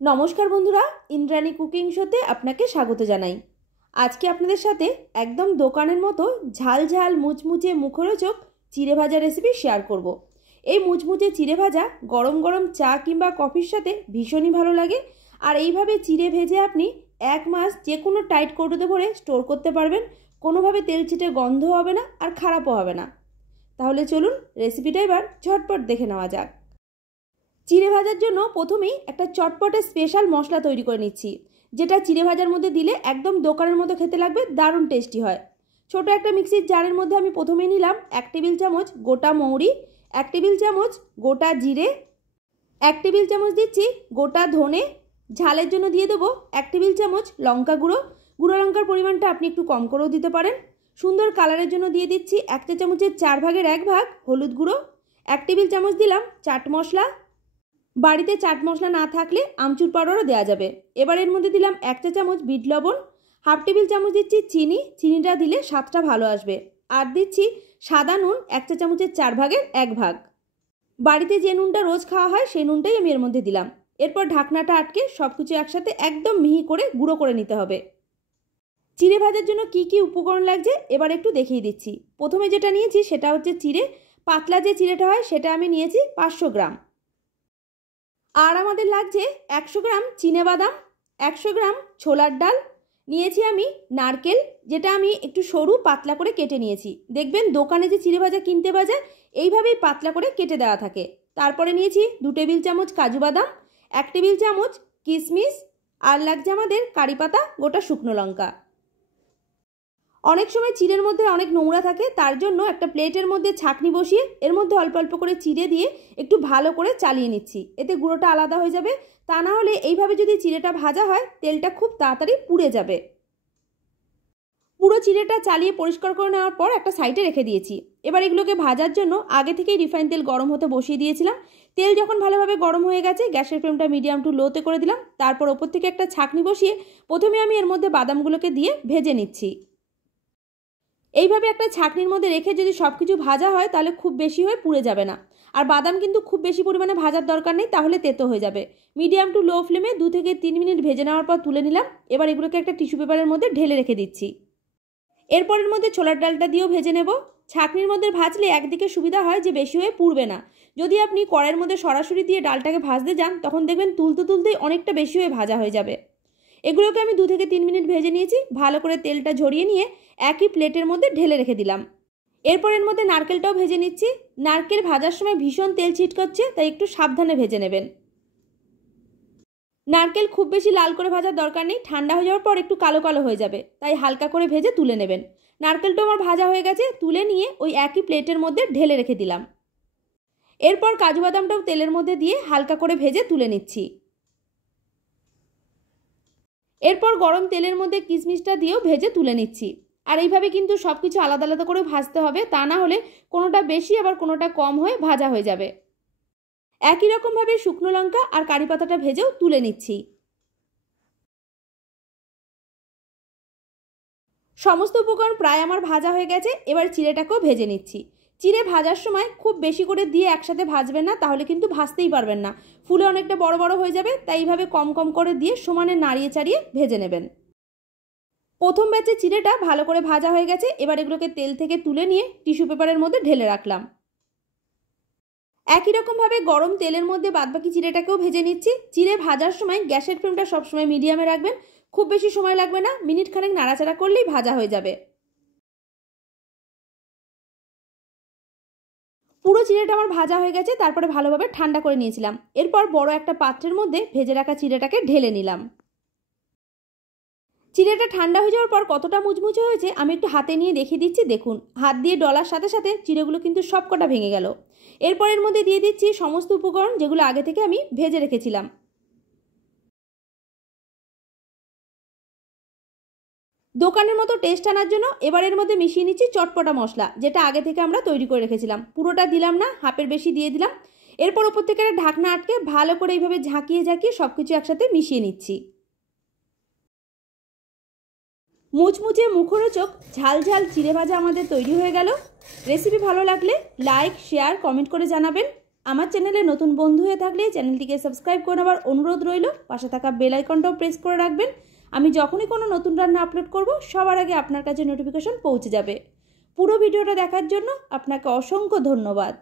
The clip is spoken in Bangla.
नमस्कार बंधुरा इंद्राणी कुकिंग शोते आपनाके स्वागत जानाई। आज के आपनादेर साथे एकदम दोकानेर मतो झाल झाल मुचमुचे मुखरोचक चिड़े भाजा रेसिपि शेयर करब। এই মুচমুচে চিড়ে ভাজা গরম গরম চা কিংবা কফির সাথে ভীষণই ভালো লাগে। আর এইভাবে চিড়ে ভেজে আপনি এক মাস যে কোনো টাইট কৌটোতে ভরে স্টোর করতে পারবেন। কোনোভাবে তেল ছিটে গন্ধ হবে না আর খারাপও হবে না। তাহলে চলুন রেসিপিটা এবার ঝটপট দেখে নেওয়া যাক। চিড়ে ভাজার জন্য প্রথমেই একটা চটপটে স্পেশাল মশলা তৈরি করে নিচ্ছি, যেটা চিড়ে ভাজার মধ্যে দিলে একদম দোকানের মতো খেতে লাগবে, দারুণ টেস্টি হয়। ছোট একটা মিক্সির জারের মধ্যে আমি প্রথমেই নিলাম 1 টেবিল চামচ গোটা মৌরি, 1 টেবিল চামচ গোটা জিরে, 1 টেবিল চামচ দিচ্ছি গোটা ধনে, ঝালের জন্য দিয়ে দেবো 1 টেবিল চামচ লঙ্কা গুঁড়ো। গুঁড়ো লঙ্কার পরিমাণটা আপনি একটু কম করেও দিতে পারেন। সুন্দর কালারের জন্য দিয়ে দিচ্ছি 1 চা চামচের 4 ভাগের 1 ভাগ হলুদ গুঁড়ো, 1 টেবিল চামচ দিলাম চাট মশলা। বাড়িতে চাট মশলা না থাকলে আমচুর পাউডারও দেওয়া যাবে। এবার এর মধ্যে দিলাম 1 চা চামচ বিট লবণ, হাফ টেবিল চামচ দিচ্ছি চিনি, চিনিটা দিলে স্বাদটা ভালো আসবে। আর দিচ্ছি সাদা নুন 1 চা চামচের 4 ভাগের 1 ভাগ। বাড়িতে যে নুনটা রোজ খাওয়া হয় সেই নুনটাই আমি এর মধ্যে দিলাম। এরপর ঢাকনাটা আটকে সবকিছু একসাথে একদম মিহি করে গুঁড়ো করে নিতে হবে। চিড়ে ভাজার জন্য কি কি উপকরণ লাগছে এবার একটু দেখিয়ে দিচ্ছি। প্রথমে যেটা নিয়েছি সেটা হচ্ছে চিড়ে। পাতলা যে চিড়েটা হয় সেটা আমি নিয়েছি 500 গ্রাম। আর আমাদের লাগছে 100 গ্রাম চিনেবাদাম, 100 গ্রাম ছোলার ডাল, নিয়েছি আমি নারকেল, যেটা আমি একটু সরু পাতলা করে কেটে নিয়েছি। দেখবেন দোকানে যে চিড়ে ভাজা কিনতে বাজায় এইভাবেই পাতলা করে কেটে দেওয়া থাকে। তারপরে নিয়েছি 2 টেবিল চামচ কাজু বাদাম, 1 টেবিল চামচ কিশমিশ, আর লাগছে আমাদের কারি পাতা, গোটা শুকনো লঙ্কা। অনেক সময় চিড়ের মধ্যে অনেক নোংরা থাকে, তার জন্য একটা প্লেটের মধ্যে ছাঁকনি বসিয়ে এর মধ্যে অল্প অল্প করে চিড়ে দিয়ে একটু ভালো করে চালিয়ে নিচ্ছি। এতে গুঁড়োটা আলাদা হয়ে যাবে। তা না হলে এইভাবে যদি চিড়েটা ভাজা হয় তেলটা খুব তাড়াতাড়ি পুড়ে যাবে। পুরো চিড়েটা চালিয়ে পরিষ্কার করে নেওয়ার পর একটা সাইডে রেখে দিয়েছি। এবার এগুলোকে ভাজার জন্য আগে থেকেই রিফাইন তেল গরম হতে বসিয়ে দিয়েছিলাম। তেল যখন ভালোভাবে গরম হয়ে গেছে গ্যাসের ফ্লেমটা মিডিয়াম টু লোতে করে দিলাম। তারপর ওপর থেকে একটা ছাঁকনি বসিয়ে প্রথমে আমি এর মধ্যে বাদামগুলোকে দিয়ে ভেজে নিচ্ছি। এইভাবে একটা ছাঁকনির মধ্যে রেখে যদি সবকিছু ভাজা হয় তাহলে খুব বেশি হয়ে পুড়ে যাবে না। আর বাদাম কিন্তু খুব বেশি পরিমাণে ভাজার দরকার নেই, তাহলে তেতো হয়ে যাবে। মিডিয়াম টু লো ফ্লেমে 2 থেকে 3 মিনিট ভেজে নেওয়ার পর তুলে নিলাম। এবার এগুলোকে একটা টিস্যু পেপারের মধ্যে ঢেলে রেখে দিচ্ছি। এরপরের মধ্যে ছোলার ডালটা দিয়েও ভেজে নেব। ছাঁকনির মধ্যে ভাজলে একদিকে সুবিধা হয় যে বেশি হয়ে পুড়বে না। যদি আপনি কড়াইয়ের মধ্যে সরাসরি দিয়ে ডালটাকে ভাজতে যান তখন দেখবেন তুলতে তুলতেই অনেকটা বেশি হয়ে ভাজা হয়ে যাবে। এগুলোকে আমি 2 থেকে 3 মিনিট ভেজে নিয়েছি। ভালো করে তেলটা ঝরিয়ে নিয়ে একই প্লেটের মধ্যে ঢেলে রেখে দিলাম। এরপর এর মধ্যে নারকেলটাও ভেজে নিচ্ছি। নারকেল ভাজার সময় ভীষণ তেল ছিটকাচ্ছে, তাই একটু সাবধানে ভেজে নেবেন। নারকেল খুব বেশি লাল করে ভাজার দরকার নেই, ঠান্ডা হয়ে যাওয়ার পর একটু কালো কালো হয়ে যাবে, তাই হালকা করে ভেজে তুলে নেবেন। নারকেলটা আমার ভাজা হয়ে গেছে, তুলে নিয়ে ওই একই প্লেটের মধ্যে ঢেলে রেখে দিলাম। এরপর কাজু বাদামটাও তেলের মধ্যে দিয়ে হালকা করে ভেজে তুলে নিচ্ছি। এরপর গরম তেলের মধ্যে কিশমিশটা দিয়েও ভেজে তুলে নিচ্ছি। আর এইভাবে কিন্তু সবকিছু আলাদা আলাদা করে ভাজতে হবে, তা না হলে কোনোটা বেশি আবার কোনোটা কম হয়ে ভাজা হয়ে যাবে। একই রকমভাবে শুকনো লঙ্কা আর কারি পাতাটা ভেজেও তুলে নিচ্ছি। সমস্ত উপকরণ প্রায় আমার ভাজা হয়ে গেছে। এবার চিড়েটাকেও ভেজে নিচ্ছি। চিড়ে ভাজার সময় খুব বেশি করে দিয়ে একসাথে ভাজবেন না, তাহলে কিন্তু ভাজতেই পারবেন না, ফুলে অনেকটা বড় বড় হয়ে যাবে। তাই এইভাবে কম কম করে দিয়ে সমানে নাড়িয়ে চাড়িয়ে ভেজে নেবেন। প্রথম ব্যাচে চিড়েটা ভালো করে ভাজা হয়ে গেছে। এবার এগুলোকে তেল থেকে তুলে নিয়ে টিস্যু পেপারের মধ্যে ঢেলে রাখলাম। একই রকমভাবে গরম তেলের মধ্যে বাদবাকি চিড়েটাকেও ভেজে নিচ্ছি। চিড়ে ভাজার সময় গ্যাসের ফ্লেমটা সবসময় মিডিয়ামে রাখবেন। খুব বেশি সময় লাগবে না, মিনিট খানেক নাড়াচাড়া করলেই ভাজা হয়ে যাবে। পুরো চিড়েটা আমার ভাজা হয়ে গেছে। তারপরে ভালোভাবে ঠান্ডা করে নিয়েছিলাম। এরপর বড় একটা পাত্রের মধ্যে ভেজে রাখা চিড়েটাকে ঢেলে নিলাম। চিড়েটা ঠান্ডা হয়ে যাওয়ার পর কতটা মুচমুচে হয়েছে আমি একটু হাতে নিয়ে দেখিয়ে দিচ্ছি। দেখুন, হাত দিয়ে ডলার সাথে সাথে চিড়েগুলো কিন্তু সবকটা ভেঙে গেল। এরপর এর মধ্যে দিয়ে দিচ্ছি সমস্ত উপকরণ যেগুলো আগে থেকে আমি ভেজে রেখেছিলাম। দোকানের মতো টেস্ট আনার জন্য এবার এর মধ্যে মিশিয়ে নিচ্ছি চটপটা মশলা, যেটা আগে থেকে আমরা তৈরি করে রেখেছিলাম। পুরোটা দিলাম না, হাফের বেশি দিয়ে দিলাম। এরপর ওপর থেকে ঢাকনা আটকে ভালো করে এইভাবে ঝাঁকিয়ে ঝাঁকিয়ে সবকিছু একসাথে মিশিয়ে নিচ্ছি। মুচমুচে মুখরোচক ঝাল ঝাল চিড়ে ভাজা আমাদের তৈরি হয়ে গেল। রেসিপি ভালো লাগলে লাইক, শেয়ার, কমেন্ট করে জানাবেন। আমার চ্যানেলে নতুন বন্ধু হয়ে থাকলে চ্যানেলটিকে সাবস্ক্রাইব করে নেওয়ার অনুরোধ রইল। পাশে থাকা বেল আইকনটাও প্রেস করে রাখবেন। আমি যখনই কোনো নতুন রান্না আপলোড করব সবার আগে আপনার কাছে নোটিফিকেশন পৌঁছে যাবে। পুরো ভিডিওটা দেখার জন্য আপনাকে অসংখ্য ধন্যবাদ।